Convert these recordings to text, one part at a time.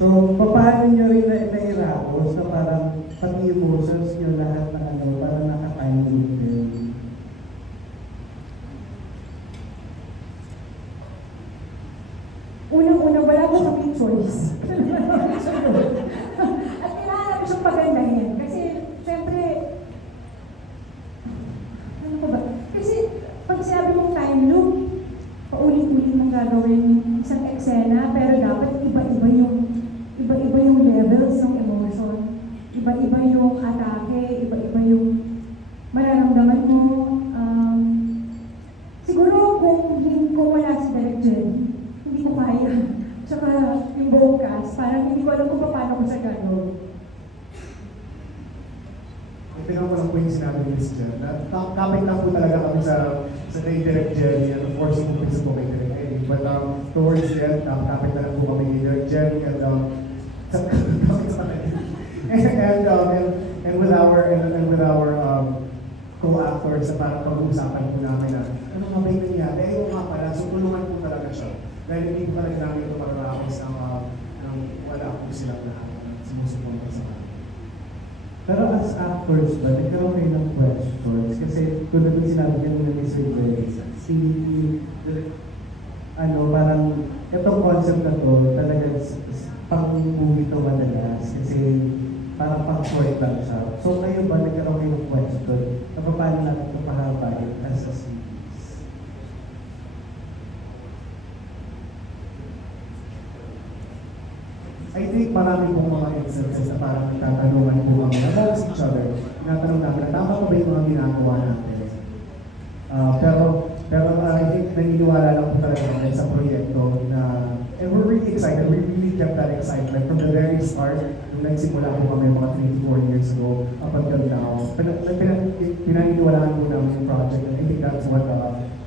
So, paano nyo rin nairapos na parang pati emotions nyo lahat ng ano, parang nakatime loop din? Unang-una, wala ko kaming choice. At kailangan ko siyang pagandahin. Kasi, syempre, ano ko ba? Kasi, pag sinabi mong time loop, paulit-ulit mong gagawin isang eksena, pero dapat iba-iba yung levels ng emotion. Iba-iba yung atake, iba-iba yung mararamdaman mo. Siguro kung wala si Direk Jenny, hindi ko kaya. Tsaka yung buong cast, parang hindi ko alam kung paano ko siya gagawin. Tingnan ko lang po yung sinabi ni Miss Jen. Kapit lang po talaga kami sa kay Direk Jenny and of course yung pisa po kay Direk Eddie. But towards the end, kapit na lang po kami kay Direk Jenny and with our co-actors na parang pag-uusapan po namin na ano nga ba yung nangyari? Ayaw nga pala, so tulungan po talaga siya. Dahil hindi po talaga namin ito pararakos ng wala po silang lahat sumusuporta sa amin. Pero as actors ba, nagkaroon kayo ng questions? Kasi kung naman sinabi niya muna ni Sir Grace, parang itong concept na to, talaga pang-movie to madalas. Kasi parang pang-short lang siya. So ngayon ba, nagkaroon kayo ng question? Na paano natin ito pahabain as a series? I think marami pong mga instances na parang nagtatanungan po kami amongst each other. Tinatanong namin, tama ba yung mga ginagawa natin? Pero I think naniniwala lang po talaga kami sa proyekto na, and we're really excited. We really kept that excitement from the very start. Nung nagsimula po kami mga 3 to 4 years ago up until now. Pinaniniwalaan po namin yung project, and I think that's what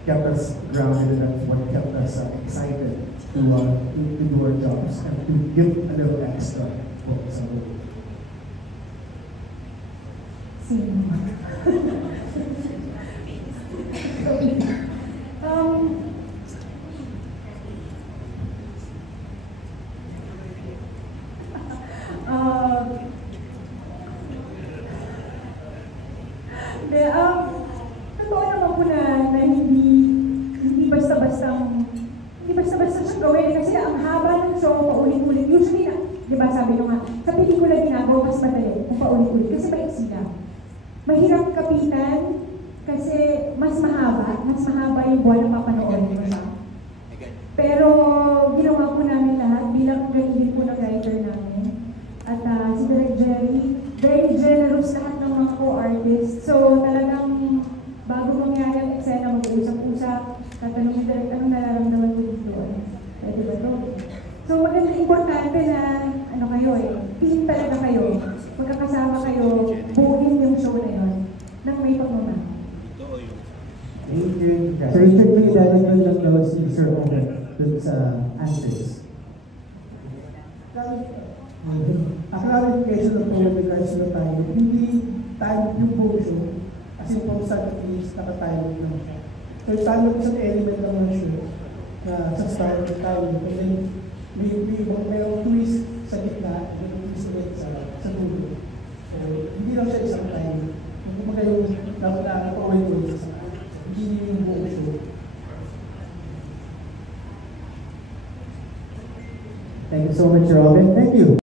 kept us grounded and that's what kept us excited to do our jobs and to give a little extra focus on it. Totoo naman po na hindi basta-bastang siyang gawin kasi ang haba ng show, paulit-ulit. Usually na, di ba sabi nyo nga, sa pelikula ginagawa mas madali kung paulit-ulit kasi maiksi lang. Mahirap kapitan kasi mas mahaba yung buwan na papanoorin mo siya. Pero ginawa po namin lahat bilang galing po ng writer namin. At si Direk Jerry, very generous lahat ng mga co-artists. So talagang bago mangyari ang eksena, mag-uusap-usap, tatanong ni Direk, anong nararamdaman mo dito? Pwede ba ito? So maganda, importante na team talaga kayo. Magkakasama kayo, buuin yung show na yun nang may pagmamahal. Thank you. So Richard, may dadagdag lang daw si Sir Owen dun sa answers. Clarification po with regards to the time. Hindi time yung buong show. Kasi po sa at naka-time lang siya. So yung time po sa element lang ng show na sa start ng time. And then mayroong twist sa gitna, mayroong twist ulit sa dulo. So hindi lang siya isang time. Kung kumbaga yung napawin-ulit sa hindi yung buong show. Thank you so much, Robin. Thank you.